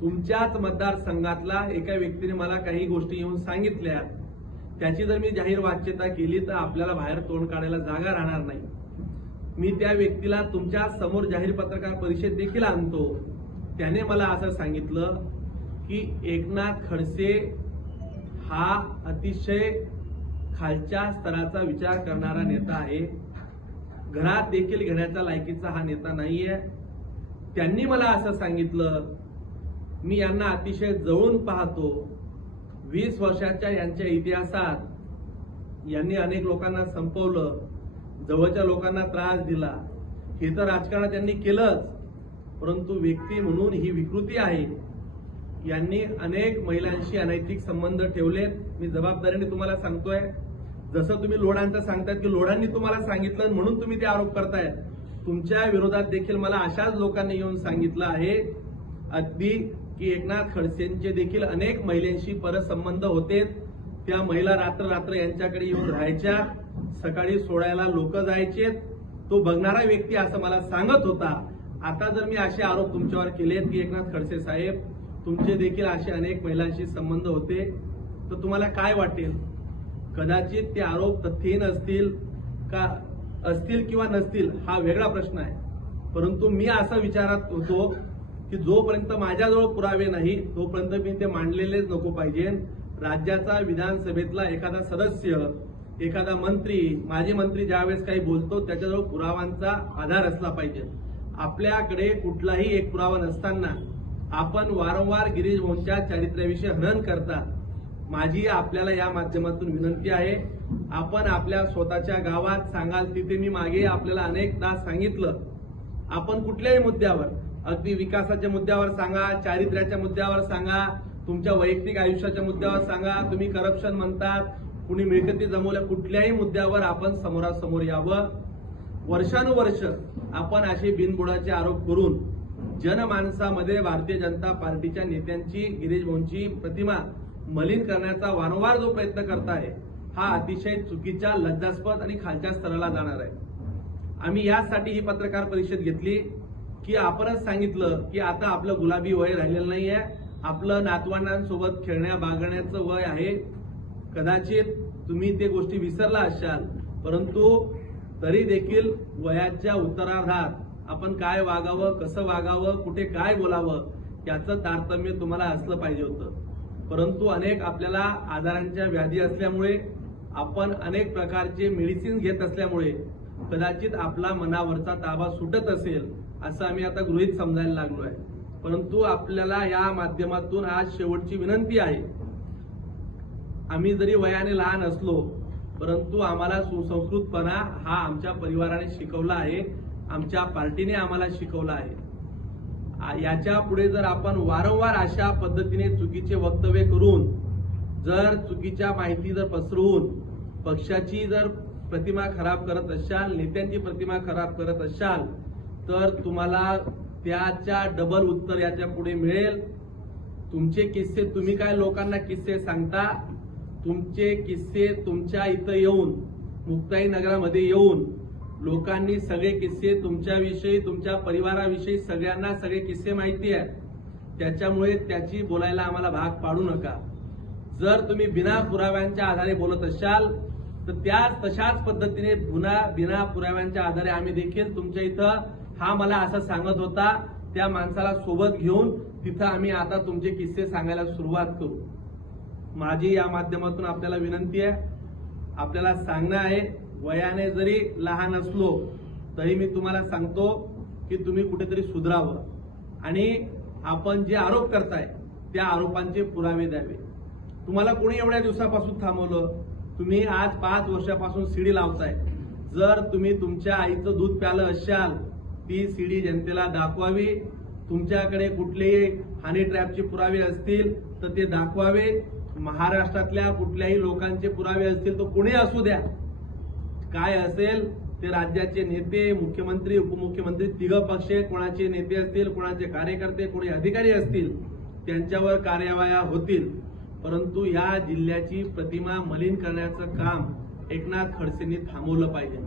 तुमच्याच मतदारसंघातला एका व्यक्तीने मला काही गोष्टी येऊन सांगितल्या, त्याची जर मी जाहीर वाच्यता केली तर आपल्याला बाहेर तोंड काढायला जागा राहणार नाही। मी त्या व्यक्तीला तुमच्या समोर जाहीर पत्रकार परिषद देखील आणतो। त्याने मला असं सांगितलं की एकनाथ खडसे हा अतिशय खालच्या स्तराचा विचार करणारा नेता आहे, घरात देखील घेण्याच्या लायकीचा हा नेता नाहीये। त्यांनी मला असं सांगितलं, मी यांना अतिशय जवळून पाहतो, 20 वर्षाच्या यांच्या इतिहासात यांनी अनेक लोकांना संपवलं, जवळच्या लोकांना त्रास दिला, हे तर राजकारणात त्यांनी केलंच, परंतु व्यक्ती म्हणून ही विकृती आहे। यांनी अनेक महिलांशी अनैतिक संबंध ठेवलेत। मी जबाबदारीने तुम्हाला सांगतोय, जसं तुम्ही लोढांचं सांगतायत की लोढांनी तुम्हाला सांगितलं म्हणून तुम्ही ते आरोप करतायत, तुमच्या विरोधात देखील मला अशाच लोकांनी येऊन सांगितलं आहे अगदी की एकनाथ खडसेंचे देखील अनेक महिलांशी परसंबंध होते, त्या महिला रात्र रात्र यांच्याकडे येऊन राहायच्या, सकाळी सोडायला लोक जायचे, तो बघणारा व्यक्ती असं मला सांगत होता। आता जर मी असे आरोप तुमच्यावर केलेत की एकनाथ खडसे साहेब तुमचे देखील असे अनेक महिलांशी संबंध होते, तर तुम्हाला काय वाटेल? कदाचित ते आरोप तथ्यहीन असतील का असतील किंवा नसतील हा वेगळा प्रश्न आहे, परंतु मी असं विचारात होतो की जोपर्यंत माझ्याजवळ पुरावे नाही तोपर्यंत मी ते मांडलेलेच नको पाहिजे। राज्याचा विधानसभेतला एखादा सदस्य, एखादा मंत्री, माजी मंत्री ज्यावेळेस काही बोलतो त्याच्याजवळ पुरावांचा आधार असला पाहिजे। आपल्याकडे कुठलाही एक पुरावा नसताना आपण वारंवार गिरीश भाऊंच्या चारित्र्याविषयी हनन करता। माझी आपल्याला या माध्यमातून विनंती आहे, आपण आपल्या स्वतःच्या गावात सांगाल तिथे मी मागे आपल्याला अनेकदा सांगितलं, आपण कुठल्याही मुद्द्यावर, अगदी विकासाच्या मुद्द्यावर सांगा, चारित्र्याच्या मुद्द्यावर सांगा, तुमच्या वैयक्तिक आयुष्याच्या मुद्द्यावर सांगा, तुम्ही करप्शन म्हणतात, कुणी मिळकती जमवल्या, कुठल्याही मुद्द्यावर आपण समोरासमोर यावं। वर्षानुवर्ष आपण असे बिनबुडाचे आरोप करून जनमानसामध्ये भारतीय जनता पार्टीच्या नेत्यांची, गिरीश भाऊंची प्रतिमा मलिन करण्याचा वारंवार जो प्रयत्न करताय हा अतिशय चुकीच्या, लज्जास्पद आणि खालच्या स्तराला जाणार आहे। आम्ही यासाठी ही पत्रकार परिषद घेतली की आपणच सांगितलं की आता आपलं गुलाबी वय राहिलेलं नाहीये, आपलं नातवंडांसोबत खेळण्या बागण्याचं वय आहे। कदाचित तुम्ही ते गोष्टी विसरला असाल, परंतु तरी देखील वयाच्या उत्तरार्धात आपण काय वागावं, कसं वागावं, कुठे काय बोलावं याचं तारतम्य तुम्हाला असलं पाहिजे होतं। परंतु अनेक आपल्याला आजारांच्या व्याधी असल्यामुळे, आपण अनेक प्रकारचे मेडिसिन घेत असल्यामुळे कदाचित आपला मनावरचा ताबा सुटत असेल असं आम्ही आता गृहीत समजायला लागलो आहे। परंतु आपल्याला या माध्यमातून आज शेवटची विनंती आहे, आम्ही जरी वयाने लहान असलो परंतु आम्हाला सुसंस्कृतपणा हा आमच्या परिवाराने शिकवला आहे, आमच्या पार्टीने आम्हाला शिकवला आहे। याच्या पुढे जर आपण वारंवार अशा पद्धतीने चुकीचे वक्तव्य करून, जर चुकीच्या माहिती जर पसरवून पक्षाची जर प्रतिमा खराब करत असाल, नेत्यांची प्रतिमा खराब करत असाल, तर तुम्हाला त्याच्या डबल उत्तर याच्या पुढे मिळेल। तुमचे किस्से, तुम्ही काय लोकांना किस्से सांगता, तुमचे किस्से तुमच्या इथं येऊन, मुक्ताई नगरामध्ये येऊन लोकांनी सगळे किस्से तुमच्याविषयी, तुमच्या परिवाराविषयी सगळ्यांना सगळे किस्से माहिती आहेत, त्याच्यामुळे त्याची बोलायला आम्हाला भाग पाडू नका। जर तुम्ही बिना पुराव्यांच्या आधारे बोलत असाल तर तशाच पद्धतीने बिना पुराव्यांच्या आधारे आम्ही देखील तुमच्या इथं, हा मला असं सांगत होता, त्या माणसाला सोबत घेऊन तिथं आम्ही आता तुमचे किस्से सांगायला सुरुवात करू। माझी या माध्यमातून आपल्याला विनंती आहे, आपल्याला सांगणं आहे, वयाने जरी लहान असलो तरी मी तुम्हाला सांगतो की तुम्ही कुठेतरी सुधारावं आणि आपण जे आरोप करताय त्या आरोपांचे पुरावे द्यावे। तुम्हाला कोणी एवढ्या दिवसापासून थांबवलं? तुम्ही आज 5 वर्षापासून सीडी लावताय। जर तुम्ही तुमच्या आईचं दूध प्यालं असाल, ती सीडी जनतेला दाखवावी। तुमच्याकडे कुठलेही हनी ट्रॅपचे पुरावे असतील तर ते दाखवावे। महाराष्ट्रातल्या कुठल्याही लोकांचे पुरावे असतील तर कोणी असू द्या, काय असेल ते राज्याचे नेते, मुख्यमंत्री, उपमुख्यमंत्री, तिघ पक्ष, कोणाचे नेते असतील, कोणाचे कार्यकर्ते, कोणी अधिकारी असतील, त्यांच्यावर कार्यवाह्या होतील। परंतु या जिल्ह्याची प्रतिमा मलिन करण्याचं काम एकनाथ खडसेंनी थांबवलं पाहिजे।